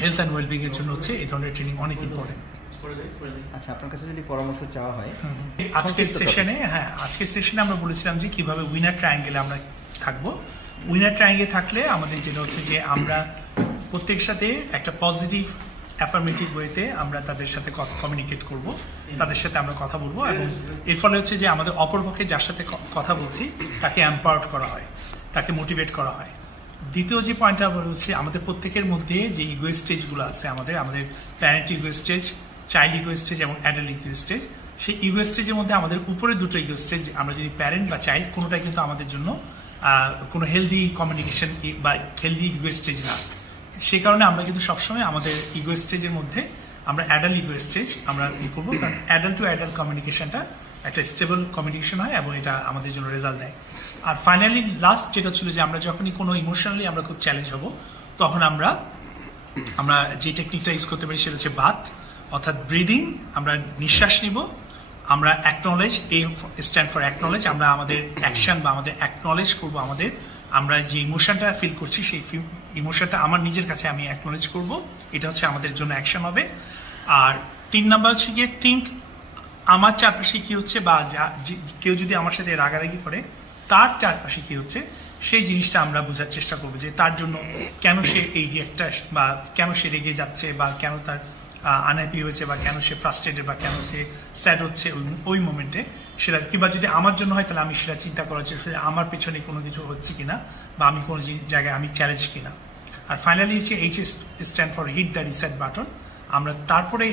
Health and wellbeing এর জন্য হচ্ছে এই ধরনের ট্রেনিং অনেক ইম্পর্টেন্ট। আচ্ছা, আপনার কাছে যদি পরামর্শ চাওয়া হয় আজকের সেশনে আমরা বলেছিলাম যে কিভাবে উইনার ট্রায়াঙ্গেলে আমরা থাকবো। উইনার ট্রায়াঙ্গেলে থাকলে আমাদের যেটা হচ্ছে যে আমরা প্রত্যেকের সাথে একটা পজিটিভ অ্যাফার্মেটিভ ওয়েতে আমরা তাদের সাথে কমিউনিকেট করব, তাদের সাথে আমরা কথা বলবো, এবং এর ফলে হচ্ছে যে আমাদের অপরপক্ষে যার সাথে কথা বলছি তাকে এম্পাওয়ার্ড করা হয়, তাকে মোটিভেট করা হয়। দ্বিতীয় যে পয়েন্টটা হচ্ছে আমাদের প্রত্যেকের মধ্যে যে ইগো স্টেজগুলো আছে, আমাদের parent ego stage, child ego stage এবং অ্যাডাল্ট ইগো স্টেজ। সেই ইগো স্টেজের মধ্যে আমাদের উপরে দুটো ইগো স্টেজ, আমরা যদি প্যারেন্ট বা চাইল্ড, কোনোটাই কিন্তু আমাদের জন্য কোনো হেলদি কমিউনিকেশন বা হেলদি ইগো স্টেজ না। সেই কারণে আমরা কিন্তু সবসময় আমাদের ইগো স্টেজের মধ্যে আমরা অ্যাডাল্ট ইগো স্টেজ আমরা করবো, কারণ অ্যাডাল্ট টু অ্যাডাল্ট কমিউনিকেশনটা একটা স্টেবল কমিউনিকেশন হয় এবং এটা আমাদের জন্য রেজাল্ট দেয়। আর ফাইনালি লাস্ট যেটা ছিল যে আমরা যখনই কোনো ইমোশনালি আমরা খুব চ্যালেঞ্জ হব, তখন আমরা যে টেকনিকটা ইউজ করতে পারি সেটা হচ্ছে বাত, অর্থাৎ ব্রিদিং। আমরা নিঃশ্বাস নিব, আমরা acknowledge, A stand for acknowledge, আমরা আমাদের অ্যাকশন বা আমাদের অ্যাকনলেজ করবো, আমরা যে ইমোশনটা ফিল করছি সেই ইমোশনটা আমার নিজের কাছে আমি অ্যাকনলেজ করব, এটা হচ্ছে আমাদের জন্য অ্যাকশন হবে। আর 3 নাম্বার হচ্ছে গিয়ে থিঙ্ক, আমার চারপাশে কি হচ্ছে, বা কেউ যদি আমার সাথে রাগারাগি করে তার চারপাশে কি হচ্ছে সেই জিনিসটা আমরা বোঝার চেষ্টা করবো, যে তার জন্য কেন সে এই রিঅ্যাক্টটা, বা কেন সে রেগে যাচ্ছে, বা কেন তার আনহ্যাপি হয়েছে, বা কেন সে ফ্রাস্ট্রেটেড, বা কেন সে স্যাড হচ্ছে ওই মোমেন্টে, সেটা কিংবা যদি আমার জন্য হয় তাহলে আমি সেটা চিন্তা করার চেষ্টা, আমার পেছনে কোনো কিছু হচ্ছে কিনা, বা আমি কোনো জায়গায় আমি চ্যালেঞ্জ কিনা। আর ফাইনালি হচ্ছে H stand for hit the reset button. আমরা তারপরে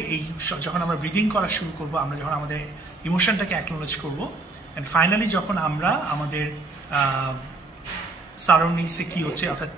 যখন আমরা ব্রিদিং করা শুরু করবো, আমরা যখন আমাদের ইমোশনটাকে অ্যাকনোলেজ করবো, অ্যান্ড ফাইনালি যখন আমরা আমাদের সারাউন্ডিংসে কি হচ্ছে, অর্থাৎ